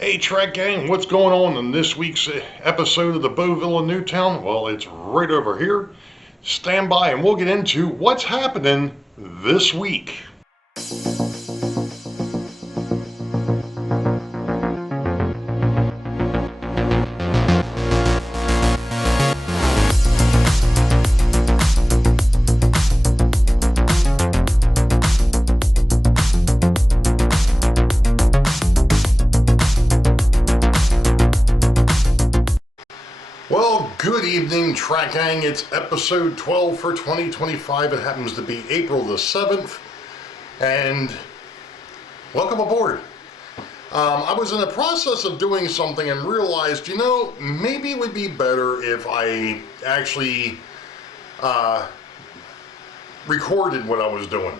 Hey Trek Gang, what's going on in this week's episode of the Boeville in Newtown? Well, it's right over here. Stand by and we'll get into what's happening this week. Well, good evening, Track Gang. It's episode 12 for 2025. It happens to be April the 7th. And welcome aboard. I was in the process of doing something and realized, maybe it would be better if I actually recorded what I was doing.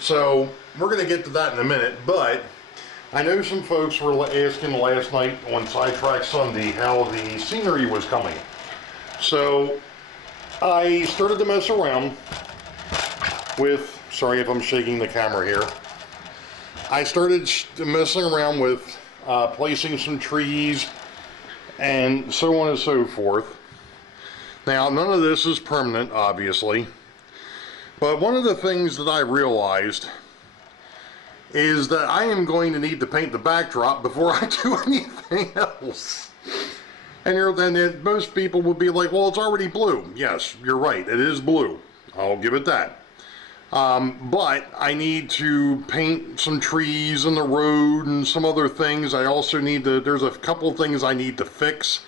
So we're going to get to that in a minute, but I know some folks were asking last night on Sidetrack Sunday how the scenery was coming. So I started to mess around with, sorry if I'm shaking the camera here. I started messing around with placing some trees and so on and so forth. Now, none of this is permanent, obviously. But one of the things that I realized is that I am going to need to paint the backdrop before I do anything else. And then most people would be like, well, it's already blue. Yes, you're right, it is blue. I'll give it that. But I need to paint some trees in the road and some other things. I also need to, there's a couple things I need to fix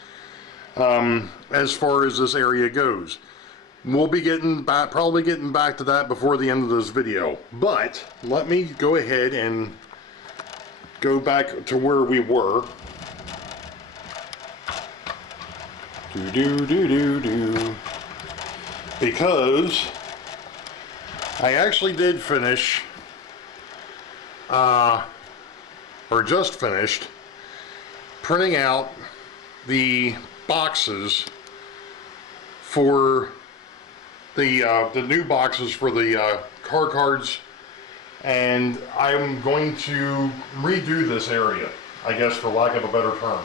as far as this area goes. We'll be probably getting back to that before the end of this video. But let me go ahead and go back to where we were. Because I actually did finish, or just finished, printing out the boxes for the new boxes for the Carcards, and I'm going to redo this area, I guess, for lack of a better term.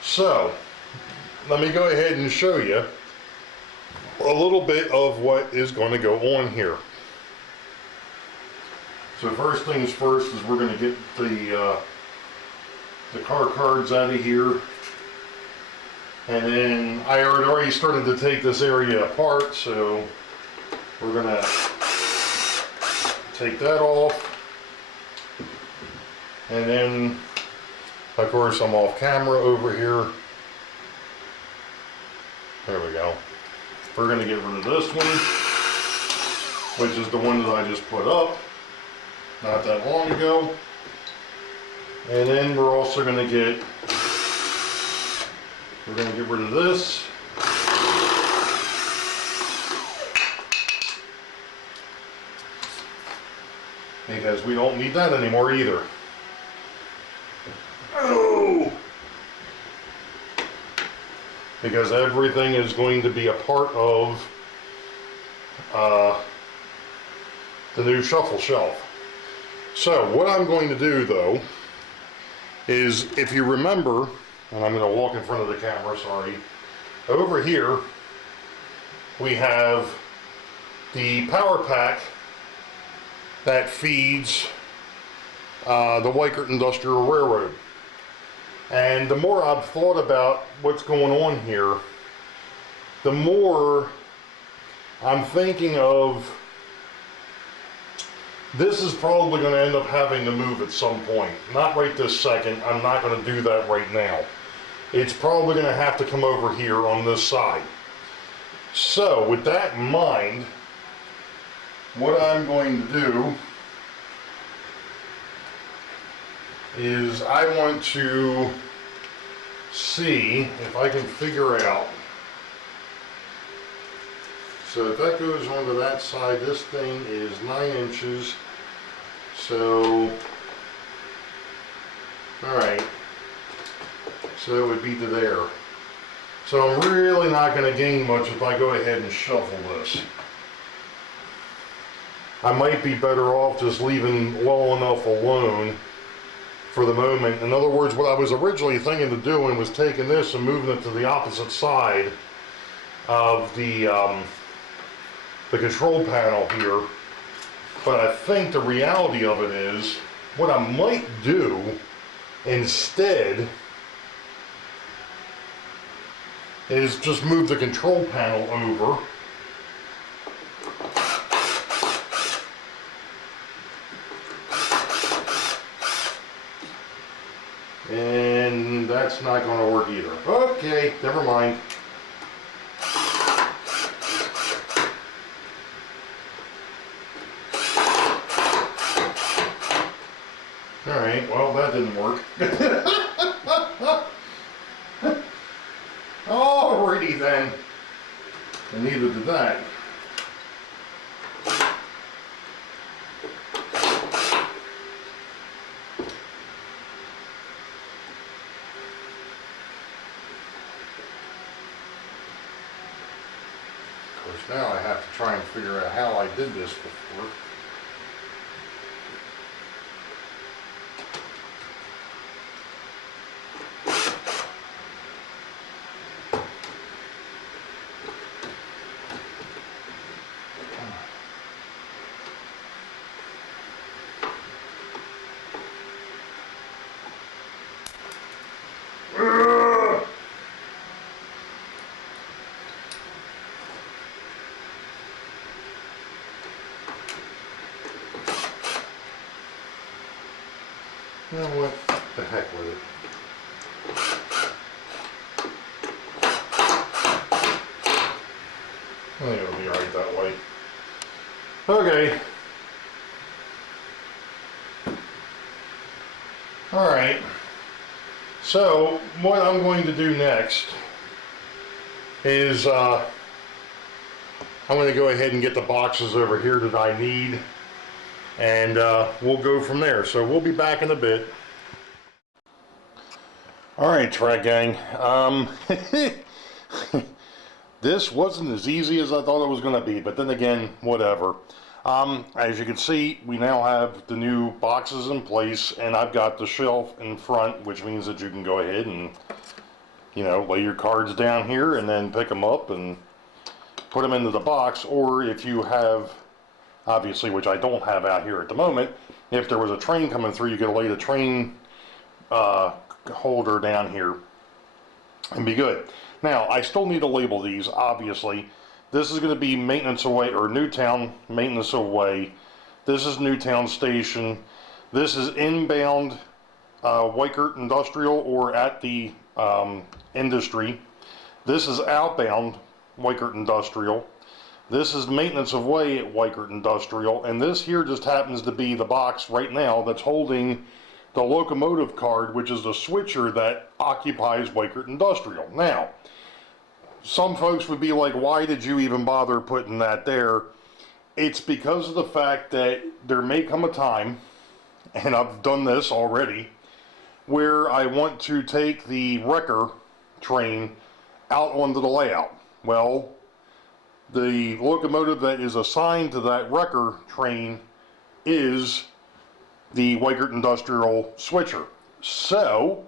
So let me go ahead and show you a little bit of what is going to go on here. So first things first is we're going to get the Carcards out of here. And then I had already started to take this area apart, so we're going to take that off. And then, of course, I'm off camera over here. There we go. We're going to get rid of this one, which is the one that I just put up not that long ago. And then we're also going to get rid of this. Because we don't need that anymore either. Oh! Because everything is going to be a part of the new shuffle shelf. So what I'm going to do though is, if you remember, and I'm going to walk in front of the camera, sorry. Over here, we have the power pack that feeds the Weikert Industrial Railroad. And the more I've thought about what's going on here, the more I'm thinking of, this is probably going to end up having to move at some point. Not right this second. I'm not going to do that right now. It's probably going to have to come over here on this side. So with that in mind, what I'm going to do is I want to see if I can figure out. So if that goes onto that side, this thing is 9 inches. So, alright. So it would be to there. So I'm really not going to gain much if I go ahead and shuffle this. I might be better off just leaving well enough alone for the moment. In other words, what I was originally thinking of doing was taking this and moving it to the opposite side of the control panel here. But I think the reality of it is, what I might do instead is just move the control panel over. And that's not going to work either. Okay, never mind. Alright, well, that didn't work. Alrighty then. And neither did that. Of course, now I have to try and figure out how I did this before. You know what? The heck with it. I think it'll be right that way. Okay. Alright. So, what I'm going to do next is I'm going to go ahead and get the boxes over here that I need. And we'll go from there. So we'll be back in a bit. Alright, track gang. This wasn't as easy as I thought it was going to be, but then again, whatever. As you can see, we now have the new boxes in place, and I've got the shelf in front, which means that you can go ahead and, you know, lay your cards down here and then pick them up and put them into the box. Or if you have, obviously, which I don't have out here at the moment, if there was a train coming through, you could lay the train holder down here and be good. Now, I still need to label these, obviously. This is going to be maintenance away, or Newtown maintenance away. This is Newtown station. This is inbound Weichert Industrial, or at the industry. This is outbound Weichert Industrial. This is maintenance of way at Weichert Industrial, and this here just happens to be the box right now that's holding the locomotive card, which is the switcher that occupies Weichert Industrial. Now, some folks would be like, why did you even bother putting that there? It's because of the fact that there may come a time, and I've done this already, where I want to take the wrecker train out onto the layout. Well, the locomotive that is assigned to that wrecker train is the Weichert Industrial switcher. So,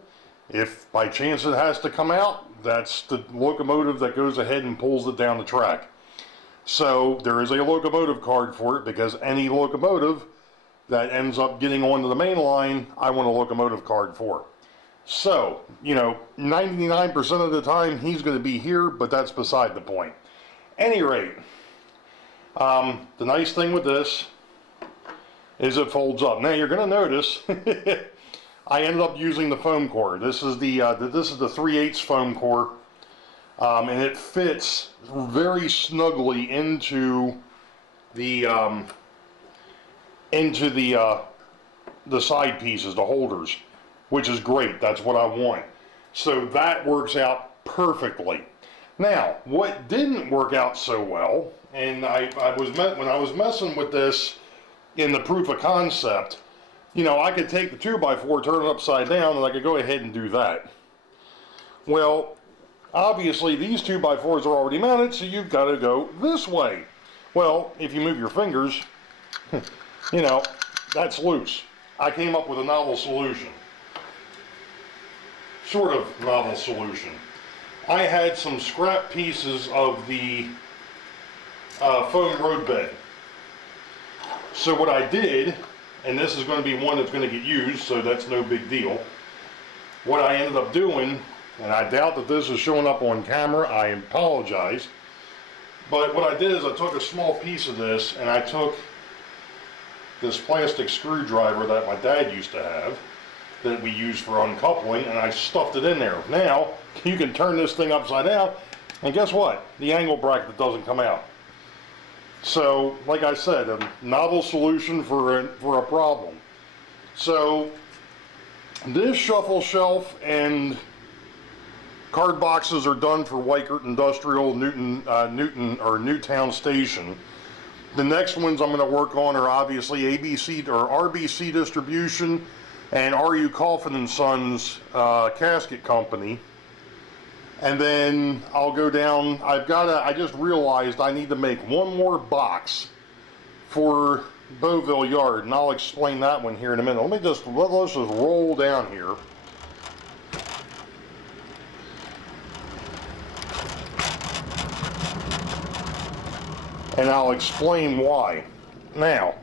if by chance it has to come out, that's the locomotive that goes ahead and pulls it down the track. So, there is a locomotive card for it, because any locomotive that ends up getting onto the main line, I want a locomotive card for. So, you know, 99% of the time he's going to be here, but that's beside the point. Any rate, the nice thing with this is it folds up. Now you're going to notice I ended up using the foam core. This is the 3/8 foam core, and it fits very snugly into the side pieces, the holders, which is great. That's what I want. So that works out perfectly. Now, what didn't work out so well, and when I was messing with this in the proof of concept, you know, I could take the 2x4, turn it upside down, and I could go ahead and do that. Well, obviously these 2x4s are already mounted, so you've got to go this way. Well, if you move your fingers, you know, that's loose. I came up with a novel solution. sort of novel solution. I had some scrap pieces of the foam road bed. So what I did, and this is going to be one that's going to get used, so that's no big deal. What I ended up doing, and I doubt that this is showing up on camera, I apologize, but what I did is I took a small piece of this and I took this plastic screwdriver that my dad used to have that we use for uncoupling, and I stuffed it in there. Now you can turn this thing upside down and guess what? The angle bracket doesn't come out. So like I said, a novel solution for a problem. So this shuffle shelf and card boxes are done for Weichert Industrial Newtown Station. The next ones I'm going to work on are obviously ABC or RBC Distribution and R.U. Coffin & Sons Casket Company. And then I'll go down, I just realized I need to make one more box for Boeville Yard, and I'll explain that one here in a minute. Let's just roll down here. And I'll explain why. Now,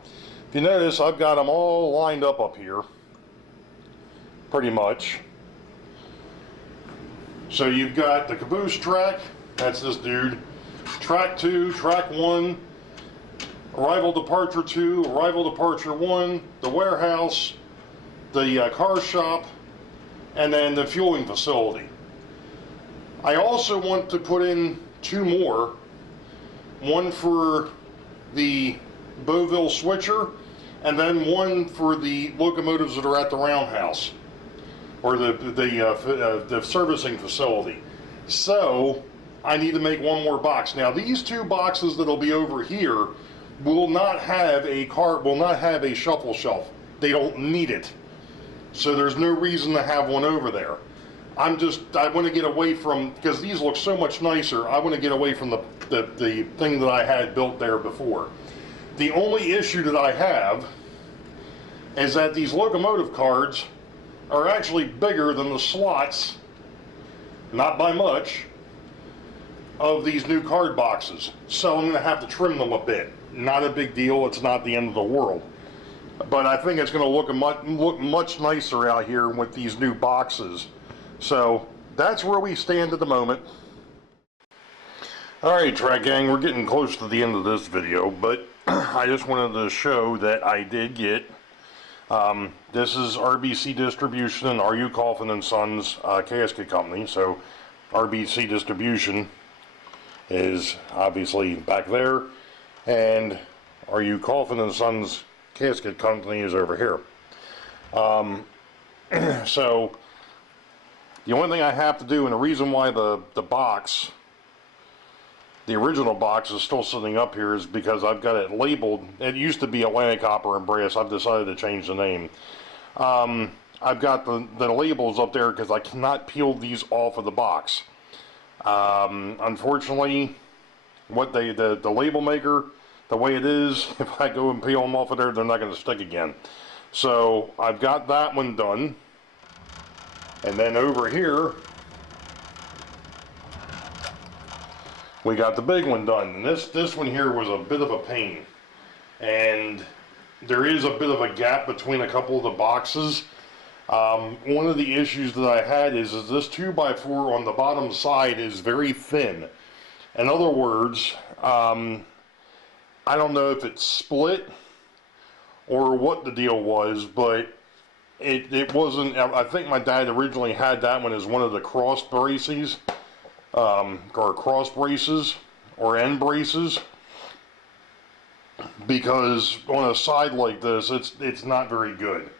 if you notice, I've got them all lined up here, pretty much. So you've got the caboose track, that's this dude, track 2, track 1, arrival departure 2, arrival departure 1, the warehouse, the car shop, and then the fueling facility. I also want to put in 2 more. One for the Boeville switcher, and then one for the locomotives that are at the roundhouse, or the servicing facility. So I need to make one more box. Now these 2 boxes that'll be over here will not have a shuffle shelf. They don't need it. So there's no reason to have one over there. I want to get away from, because these look so much nicer, I want to get away from the thing that I had built there before. The only issue that I have is that these locomotive cards are actually bigger than the slots, not by much, of these new card boxes. So I'm going to have to trim them a bit. Not a big deal, it's not the end of the world. But I think it's going to look much nicer out here with these new boxes. So that's where we stand at the moment. Alright, Track Gang, we're getting close to the end of this video, but I just wanted to show that I did get, this is RBC Distribution and R.U. Coffin & Sons Casket Company. So RBC Distribution is obviously back there, and R.U. Coffin & Sons Casket Company is over here. So the only thing I have to do, and the reason why the box, the original box, is still sitting up here is because I've got it labeled. It used to be Atlantic Copper and Brass. I've decided to change the name. I've got the labels up there because I cannot peel these off of the box. Unfortunately, the label maker, the way it is, if I go and peel them off of there, they're not going to stick again. So I've got that one done. And then over here, we got the big one done. And this one here was a bit of a pain. And there is a bit of a gap between a couple of the boxes. One of the issues that I had is this 2x4 on the bottom side is very thin. In other words, I don't know if it's split or what the deal was, but it wasn't. I think my dad originally had that one as one of the cross braces, or cross braces, or end braces, because on a side like this, it's not very good.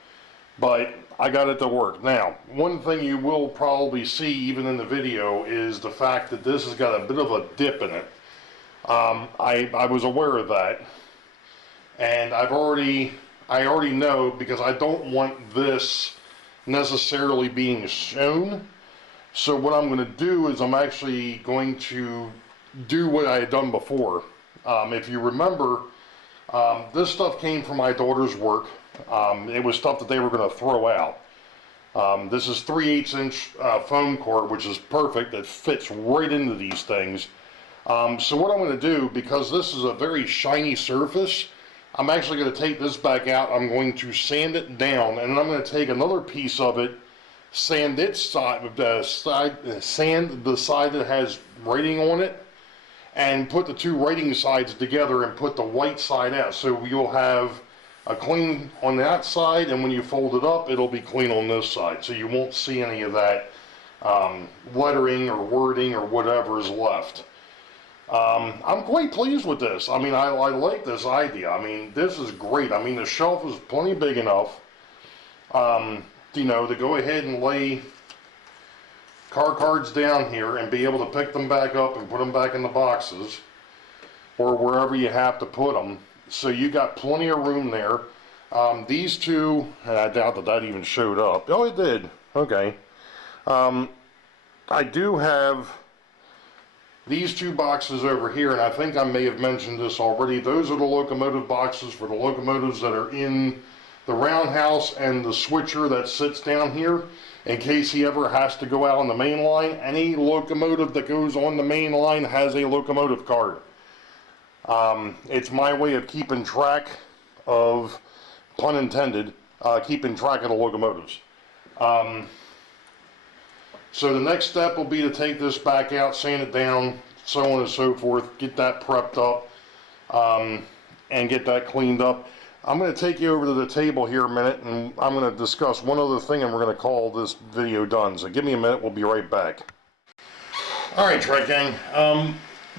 But I got it to work. Now, one thing you will probably see even in the video is the fact that this has got a bit of a dip in it. I was aware of that, and I already know, because I don't want this necessarily being shown. So what I'm going to do is I'm actually going to do what I had done before. If you remember, this stuff came from my daughter's work. It was stuff that they were going to throw out. This is 3/8 inch foam core, which is perfect. It fits right into these things. So what I'm going to do, because this is a very shiny surface, I'm actually going to take this back out. I'm going to sand it down, and then I'm going to take another piece of it, sand its side, sand the side that has writing on it, and put the two writing sides together and put the white side out. So you'll have a clean on that side, and when you fold it up, it'll be clean on this side. So you won't see any of that lettering or wording or whatever is left. I'm quite pleased with this. I mean, I like this idea. I mean, this is great. I mean, the shelf is plenty big enough, you know, to go ahead and lay car cards down here and be able to pick them back up and put them back in the boxes or wherever you have to put them. So you got plenty of room there. These two, and I doubt that even showed up. Oh, it did. Okay. I do have these two boxes over here, and I think I may have mentioned this already. Those are the locomotive boxes for the locomotives that are in the roundhouse and the switcher that sits down here, in case he ever has to go out on the main line. Any locomotive that goes on the main line has a locomotive card. It's my way of keeping track of, pun intended, keeping track of the locomotives. So the next step will be to take this back out, sand it down, so on and so forth, get that prepped up, and get that cleaned up. I'm going to take you over to the table here a minute, and I'm going to discuss one other thing, and we're going to call this video done. So give me a minute, we'll be right back. Alright, Trek Gang,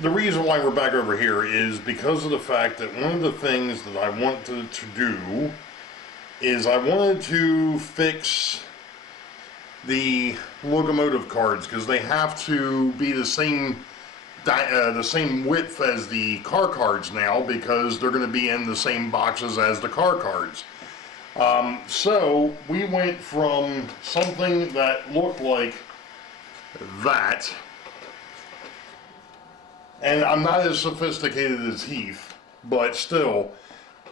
the reason why we're back over here is because of the fact that one of the things that I wanted to do is I wanted to fix the locomotive cards, because they have to be the same width as the car cards now, because they're going to be in the same boxes as the car cards. So we went from something that looked like that, and I'm not as sophisticated as Heath, but still,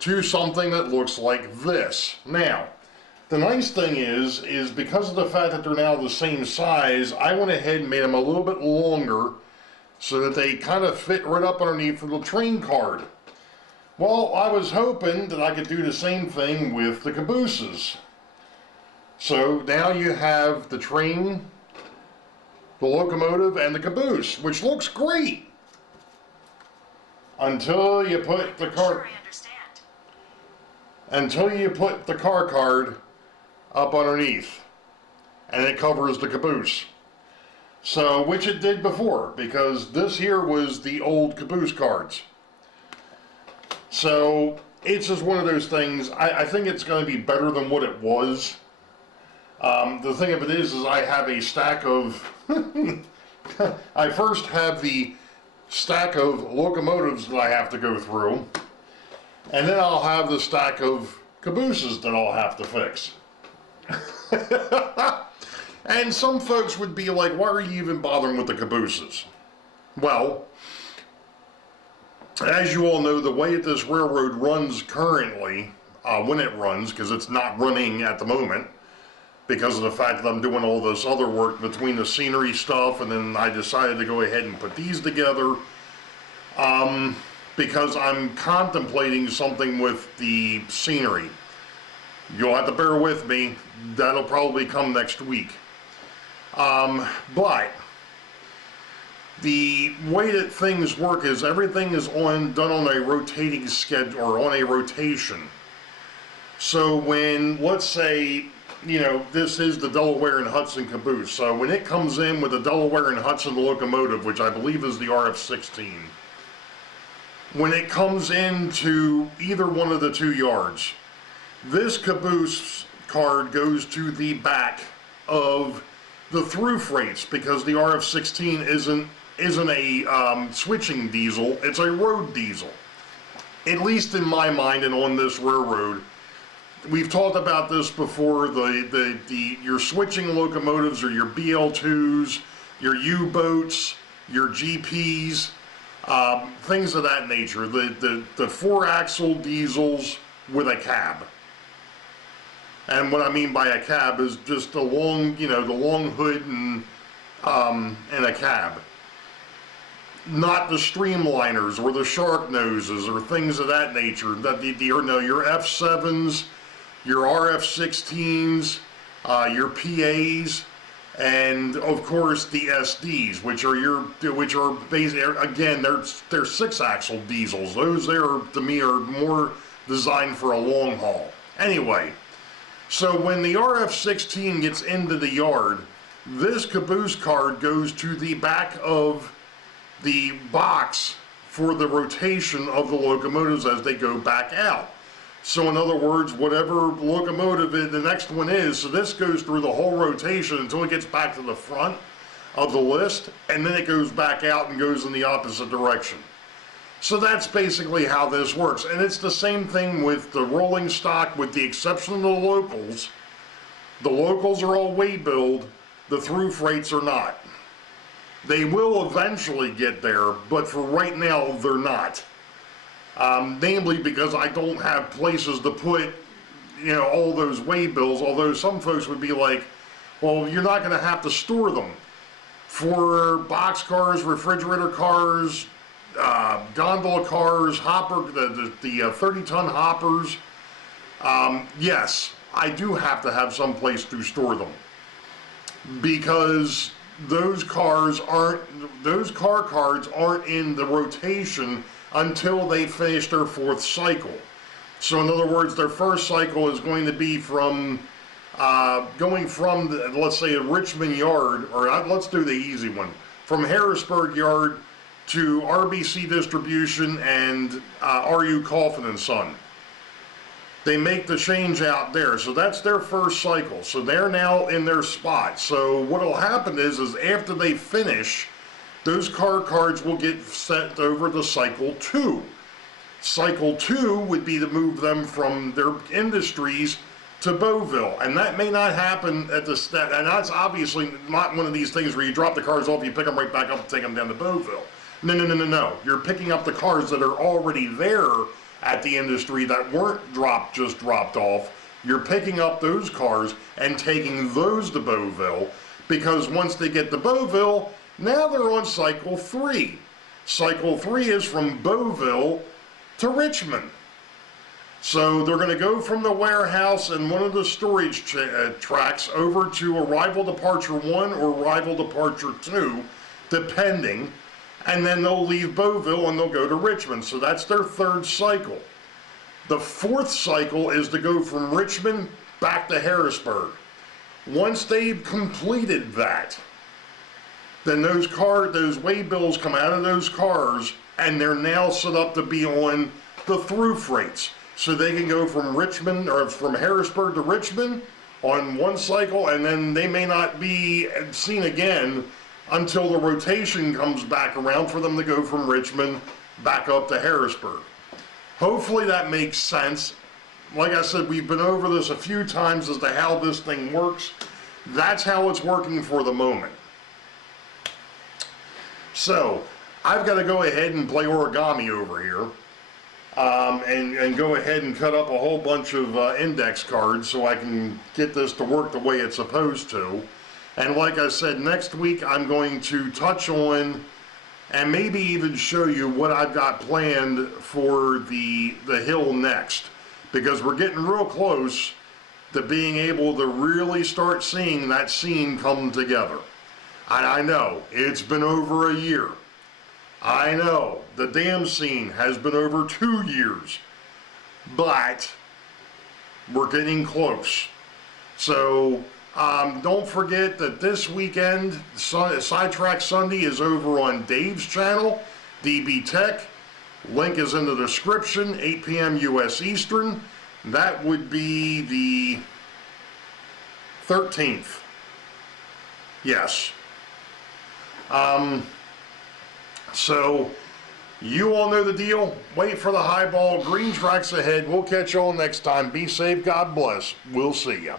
to something that looks like this. Now, the nice thing is because of the fact that they're now the same size, I went ahead and made them a little bit longer so that they kind of fit right up underneath the train card. Well, I was hoping that I could do the same thing with the cabooses. So now you have the train, the locomotive, and the caboose, which looks great. Until you put the car... Until you put the car card up underneath, and it covers the caboose. So, which it did before, because this here was the old caboose cards. So, it's just one of those things. I think it's going to be better than what it was. The thing of it is I have a stack of... I first have the stack of locomotives that I have to go through, and then I'll have the stack of cabooses that I'll have to fix. And some folks would be like, why are you even bothering with the cabooses? Well, as you all know, the way that this railroad runs currently, when it runs, because it's not running at the moment, because of the fact that I'm doing all this other work between the scenery stuff, and then I decided to go ahead and put these together, because I'm contemplating something with the scenery. You'll have to bear with me. That'll probably come next week. But the way that things work is everything is done on a rotating schedule, or on a rotation. So when, let's say, you know, this is the Delaware and Hudson caboose. So when it comes in with the Delaware and Hudson locomotive, which I believe is the RF-16, when it comes into either one of the two yards, this caboose card goes to the back of the through freights, because the RF-16 isn't a switching diesel, it's a road diesel. At least in my mind and on this railroad. We've talked about this before, your switching locomotives are your BL2s, your U-boats, your GPs, things of that nature, the 4-axle diesels with a cab. And what I mean by a cab is just the long, you know, the long hood and a cab. Not the streamliners or the shark noses or things of that nature. That you know, your F7s, your RF16s, your PAs, and of course the SDs, which are basically, again, they're 6-axle diesels. Those there, to me, are more designed for a long haul. Anyway, so when the RF16 gets into the yard, this caboose card goes to the back of the box for the rotation of the locomotives as they go back out. So in other words, whatever locomotive the next one is, so this goes through the whole rotation until it gets back to the front of the list, and then it goes back out and goes in the opposite direction. So that's basically how this works. And it's the same thing with the rolling stock, with the exception of the locals. The locals are all way billed, the through freights are not. They will eventually get there, but for right now, they're not. Namely because I don't have places to put, you know, all those way bills, although some folks would be like, well, you're not going to have to store them. For box cars, refrigerator cars, gondola cars, hopper, the 30-ton hoppers, yes, I do have to have some place to store them. Because those car cards aren't in the rotation until they finish their 4th cycle. So in other words, their first cycle is going to be from going from let's say a Richmond yard, or let's do the easy one, from Harrisburg yard to RBC Distribution and RU Coffin and Son. They make the change out there, so that's their first cycle. So they're now in their spot. So what'll happen is after they finish, those car cards will get sent over to cycle 2. Cycle 2 would be to move them from their industries to Boeville, and that may not happen at the step. And that's obviously not one of these things where you drop the cars off, you pick them right back up and take them down to Boeville. No. You're picking up the cars that are already there at the industry that weren't just dropped off. You're picking up those cars and taking those to Boeville, because once they get to Boeville, now they're on cycle 3. Cycle 3 is from Boeville to Richmond. So they're going to go from the warehouse and one of the storage tracks over to arrival departure 1 or arrival departure 2, depending. And then they'll leave Boeville and they'll go to Richmond. So that's their 3rd cycle. The 4th cycle is to go from Richmond back to Harrisburg. Once they've completed that, then those way bills come out of those cars, and they're now set up to be on the through freights. So they can go from Richmond, or from Harrisburg to Richmond on one cycle, and then they may not be seen again until the rotation comes back around for them to go from Richmond back up to Harrisburg. Hopefully that makes sense. Like I said, we've been over this a few times as to how this thing works. That's how it's working for the moment. So I've got to go ahead and play origami over here, and go ahead and cut up a whole bunch of index cards so I can get this to work the way it's supposed to. And like I said, next week I'm going to touch on and maybe even show you what I've got planned for the hill next, because we're getting real close to being able to really start seeing that scene come together. And I know it's been over a year. I know the damn scene has been over 2 years, but we're getting close. So don't forget that this weekend, Sidetrack Sunday is over on Dave's channel, DB Tech. Link is in the description, 8 p.m. U.S. Eastern. That would be the 13th. Yes. So, you all know the deal. Wait for the high ball. Green tracks ahead. We'll catch you all next time. Be safe. God bless. We'll see ya.